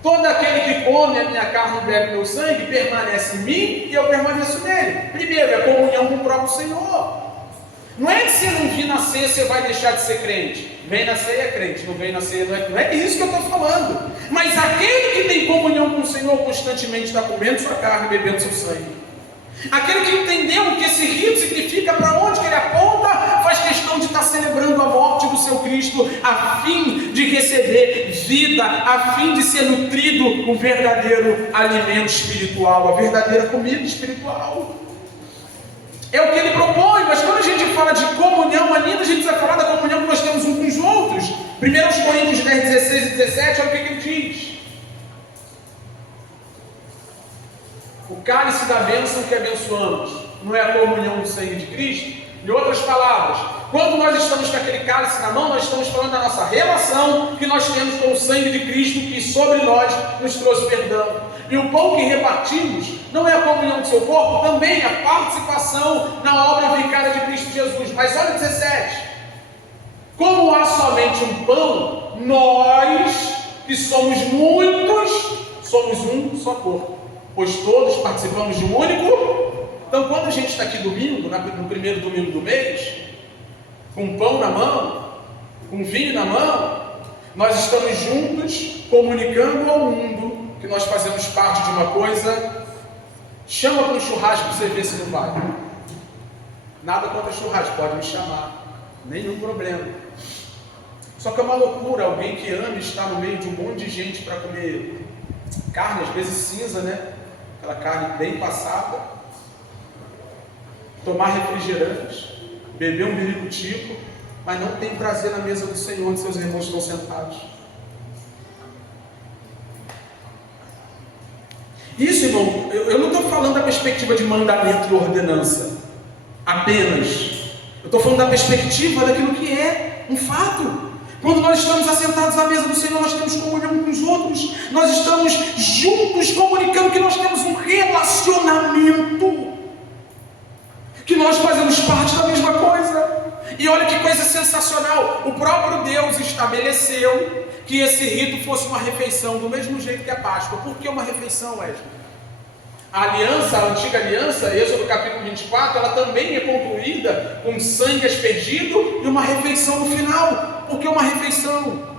Todo aquele que come a minha carne e bebe o meu sangue permanece em mim e eu permaneço nele. Primeiro, é comunhão com o próprio Senhor. Não é que se não vir na ceia você vai deixar de ser crente. Vem na ceia é crente, não vem na ceia não é isso que eu estou falando. Mas aquele que tem comunhão com o Senhor constantemente está comendo sua carne e bebendo seu sangue. Aquele que entendeu que esse rito significa para onde que ele aponta, faz questão de estar celebrando a morte do seu Cristo, a fim de receber vida, a fim de ser nutrido com o verdadeiro alimento espiritual, a verdadeira comida espiritual. É o que ele propõe. Mas quando a gente fala de comunhão, ainda a gente vai falar da comunhão que nós temos uns com os outros. 1 Coríntios 10, 16 e 17, olha o que ele diz. O cálice da bênção que abençoamos não é a comunhão do sangue de Cristo? Em outras palavras, quando nós estamos com aquele cálice na mão, nós estamos falando da nossa relação que nós temos com o sangue de Cristo, que sobre nós nos trouxe perdão. E o pão que repartimos não é a comunhão do seu corpo, também é a participação na obra vicária de Cristo Jesus. Mas olha o 17. Como há somente um pão, nós, que somos muitos, somos um só corpo, pois todos participamos de um único. Então, quando a gente está aqui domingo, no primeiro domingo do mês, com pão na mão, com vinho na mão, nós estamos juntos comunicando ao mundo que nós fazemos parte de uma coisa. Chama para um churrasco para você ver se não vai. Nada contra churrasco, pode me chamar, nenhum problema. Só que é uma loucura alguém que ama estar no meio de um monte de gente para comer carne, às vezes cinza, né? Aquela carne bem passada, tomar refrigerante, beber um biricutico, mas não tem prazer na mesa do Senhor onde seus irmãos estão sentados. Isso, irmão, eu não estou falando da perspectiva de mandamento e ordenança apenas. Eu estou falando da perspectiva daquilo que é um fato. Quando nós estamos assentados à mesa do Senhor, nós temos comunhão com os outros, nós estamos juntos comunicando que nós temos um relacionamento, que nós fazemos parte da mesma coisa. E olha que coisa sensacional, o próprio Deus estabeleceu que esse rito fosse uma refeição, do mesmo jeito que a Páscoa. Por que uma refeição, Wesley? A aliança, a antiga aliança, Êxodo capítulo 24, ela também é concluída com sangue aspergido e uma refeição no final. Por que uma refeição?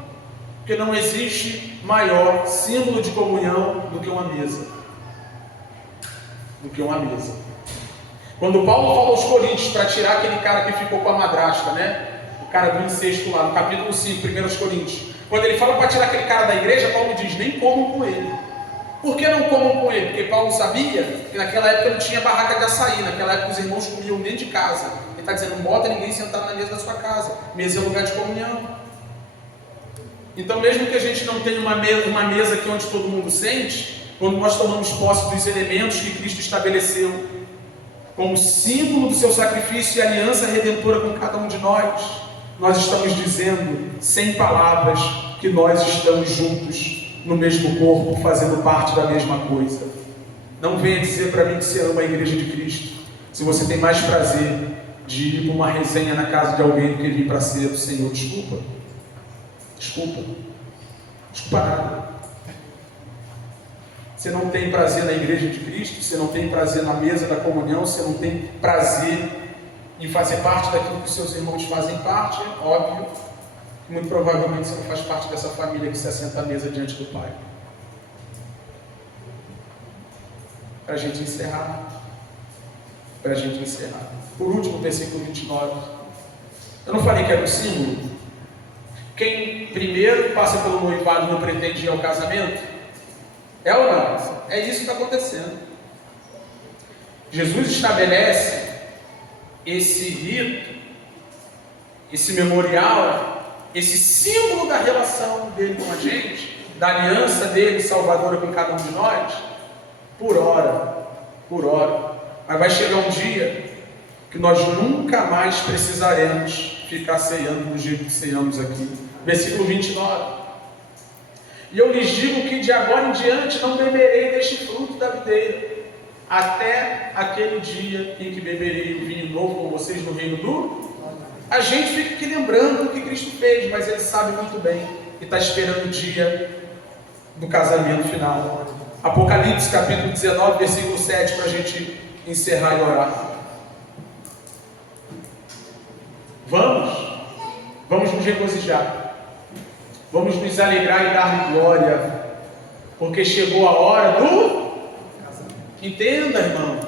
Porque não existe maior símbolo de comunhão do que uma mesa. Quando Paulo fala aos Coríntios para tirar aquele cara que ficou com a madrasta, né? O cara do incesto lá, no capítulo 5, 1 Coríntios. Quando ele fala para tirar aquele cara da igreja, Paulo diz, nem comam com ele. Por que não comam com ele? Porque Paulo sabia que naquela época não tinha barraca de açaí, naquela época os irmãos comiam dentro de casa. Ele está dizendo, não bota ninguém sentado na mesa da sua casa. Mesa é lugar de comunhão. Então, mesmo que a gente não tenha uma mesa aqui onde todo mundo sente, quando nós tomamos posse dos elementos que Cristo estabeleceu como símbolo do seu sacrifício e aliança redentora com cada um de nós estamos dizendo, sem palavras, que nós estamos juntos no mesmo corpo, fazendo parte da mesma coisa. Não venha dizer para mim que você ama a igreja de Cristo, se você tem mais prazer de ir para uma resenha na casa de alguém do que vir para a ceia do Senhor. Desculpa nada. Você não tem prazer na igreja de Cristo, você não tem prazer na mesa da comunhão, você não tem prazer em fazer parte daquilo que os seus irmãos fazem parte, é óbvio. Muito provavelmente você não faz parte dessa família que se assenta à mesa diante do Pai. Para a gente encerrar. Por último, versículo 29. Eu não falei que era um símbolo? Quem primeiro passa pelo noivado não pretende ir ao casamento? É ou não? É isso que está acontecendo. Jesus estabelece esse rito, esse memorial, esse símbolo da relação dele com a gente, da aliança dele salvadora com cada um de nós, por hora. Mas vai chegar um dia que nós nunca mais precisaremos ficar ceando do jeito que ceamos aqui. Versículo 29. E eu lhes digo que de agora em diante não beberei deste fruto da videira, até aquele dia em que beberei o vinho novo com vocês no reino do... A gente fica aqui lembrando o que Cristo fez, mas Ele sabe muito bem e está esperando o dia do casamento final. Apocalipse capítulo 19, versículo 7, para a gente encerrar e orar. Vamos nos regozijar, vamos nos alegrar e dar glória, porque chegou a hora do... Entenda, irmão,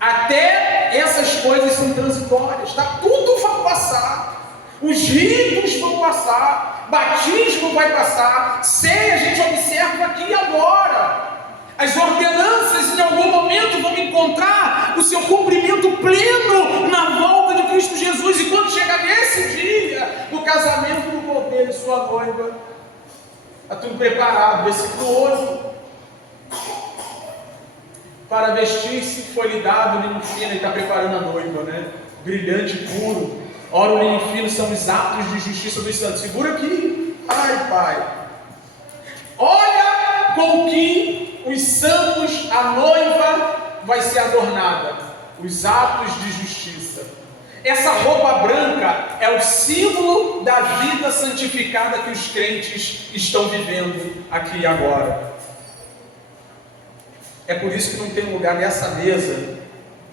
até essas coisas são transitórias, tá? Tudo vai passar, os ritos vão passar, batismo vai passar, ceia a gente observa aqui e agora. As ordenanças em algum momento vão encontrar o seu cumprimento pleno na volta de Cristo Jesus. E quando chegar nesse dia do casamento do Cordeiro e sua noiva, está tudo preparado. Versículo 8. Para vestir-se foi-lhe dado o linho fino. Ele está preparando a noiva, né? Brilhante e puro. Ora, o linho fino são os atos de justiça dos santos. Segura aqui. Ai, Pai. Olha com que os santos, a noiva vai ser adornada, os atos de justiça. Essa roupa branca é o símbolo da vida santificada que os crentes estão vivendo aqui e agora. É por isso que não tem lugar nessa mesa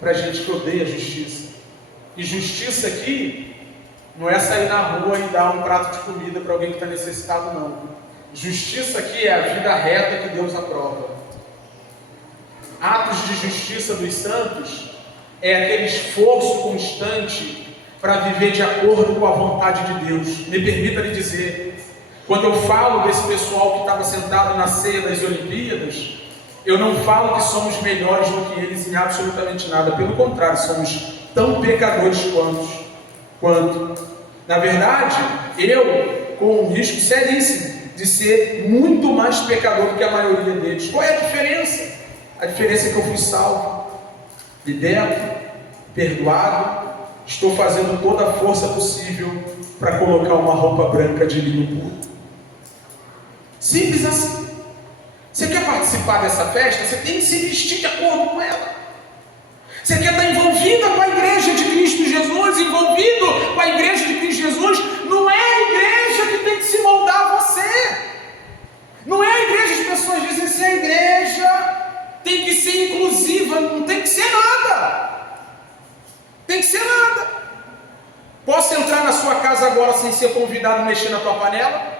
para gente que odeia a justiça. E justiça aqui não é sair na rua e dar um prato de comida para alguém que está necessitado, não. Justiça aqui é a vida reta que Deus aprova. Atos de justiça dos santos é aquele esforço constante para viver de acordo com a vontade de Deus. Me permita lhe dizer, quando eu falo desse pessoal que estava sentado na ceia das Olimpíadas, eu não falo que somos melhores do que eles em absolutamente nada. Pelo contrário, somos tão pecadores quanto. Na verdade, eu, com um risco seríssimo de ser muito mais pecador do que a maioria deles. Qual é a diferença? A diferença é que eu fui salvo, liberto, perdoado, estou fazendo toda a força possível para colocar uma roupa branca de linho puro. Simples assim. Você quer participar dessa festa? Você tem que se vestir de acordo com ela. Você quer estar envolvida com a igreja de Cristo Jesus, envolvido com a igreja de Cristo Jesus? Não é a igreja que tem que se moldar a você. Não é a igreja, as pessoas dizem assim, a igreja tem que ser inclusiva. Não tem que ser nada. Tem que ser nada. Posso entrar na sua casa agora sem ser convidado a mexer na tua panela?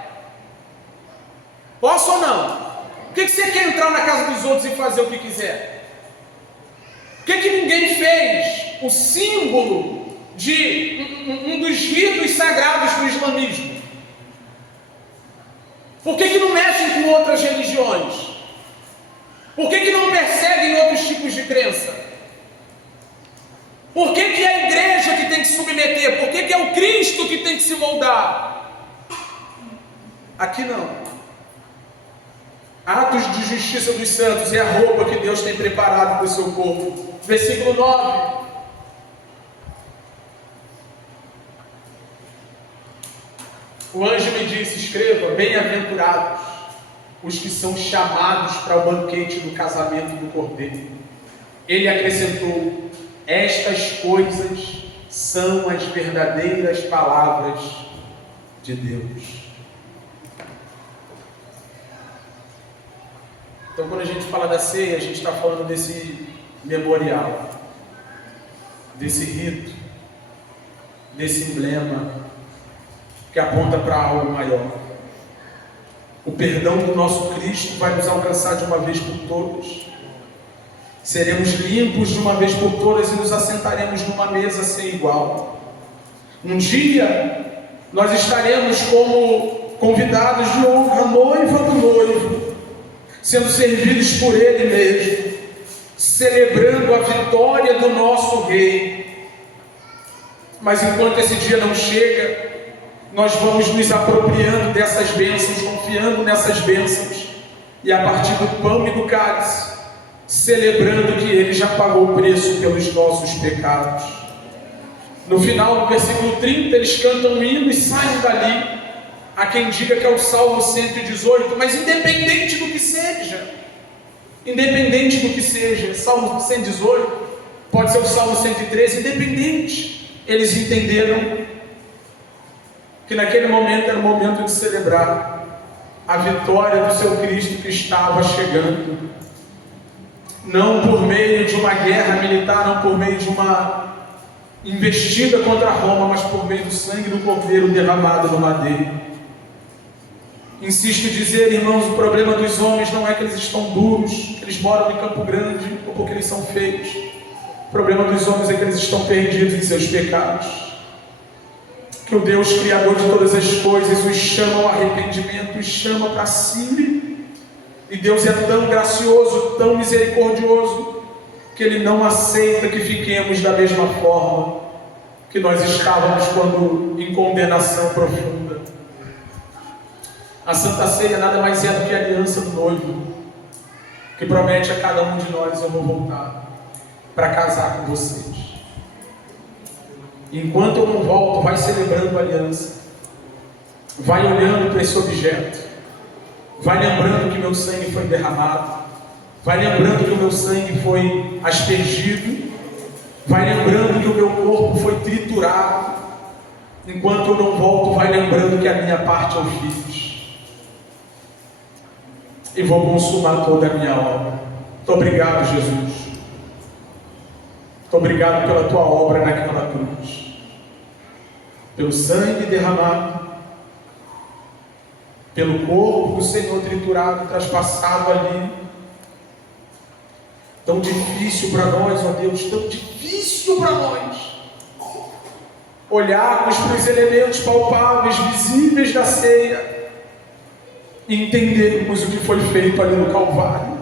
Posso ou não? Por que você quer entrar na casa dos outros e fazer o que quiser? Por que ninguém fez o símbolo de um dos ritos sagrados do islamismo? Por que não mexem com outras religiões? Por que não perseguem outros tipos de crença? Por que é a igreja que tem que se submeter? Por que é o Cristo que tem que se moldar? Aqui não. Atos de justiça dos santos é a roupa que Deus tem preparado para o seu povo. Versículo 9. O anjo me disse, escreva, bem-aventurados os que são chamados para o banquete do casamento do Cordeiro. Ele acrescentou, estas coisas são as verdadeiras palavras de Deus. Então, quando a gente fala da ceia, a gente está falando desse memorial, desse rito, desse emblema que aponta para algo maior. O perdão do nosso Cristo vai nos alcançar de uma vez por todas. Seremos limpos de uma vez por todas e nos assentaremos numa mesa sem igual. Um dia, nós estaremos como convidados de honra, noiva do noivo, sendo servidos por Ele mesmo, celebrando a vitória do nosso Rei. Mas enquanto esse dia não chega, nós vamos nos apropriando dessas bênçãos, confiando nessas bênçãos, e a partir do pão e do cálice, celebrando que Ele já pagou o preço pelos nossos pecados. No final do versículo 30, eles cantam um hino e saem dali. Há quem diga que é o Salmo 118, mas independente do que seja, Salmo 118, pode ser o Salmo 113, independente, eles entenderam que naquele momento era o momento de celebrar a vitória do seu Cristo que estava chegando, não por meio de uma guerra militar, não por meio de uma investida contra Roma, mas por meio do sangue do Cordeiro derramado no madeiro. Insisto em dizer, irmãos, o problema dos homens não é que eles estão duros, que eles moram em Campo Grande, ou porque eles são feios. O problema dos homens é que eles estão perdidos em seus pecados. Que o Deus Criador de todas as coisas os chama ao arrependimento, os chama para si. E Deus é tão gracioso, tão misericordioso, que Ele não aceita que fiquemos da mesma forma que nós estávamos quando em condenação profunda. A Santa Ceia nada mais é do que a aliança do noivo, que promete a cada um de nós: eu vou voltar para casar com vocês. Enquanto eu não volto, vai celebrando a aliança, vai olhando para esse objeto, vai lembrando que meu sangue foi derramado, vai lembrando que o meu sangue foi aspergido, vai lembrando que o meu corpo foi triturado. Enquanto eu não volto, vai lembrando que a minha parte eu fiz. E vou consumar toda a minha obra. Muito obrigado, Jesus. Muito obrigado pela tua obra naquela cruz, pelo sangue derramado, pelo corpo do Senhor triturado, traspassado ali. Tão difícil para nós, ó Deus, tão difícil para nós olharmos para os elementos palpáveis, visíveis da ceia, e entendermos o que foi feito ali no Calvário.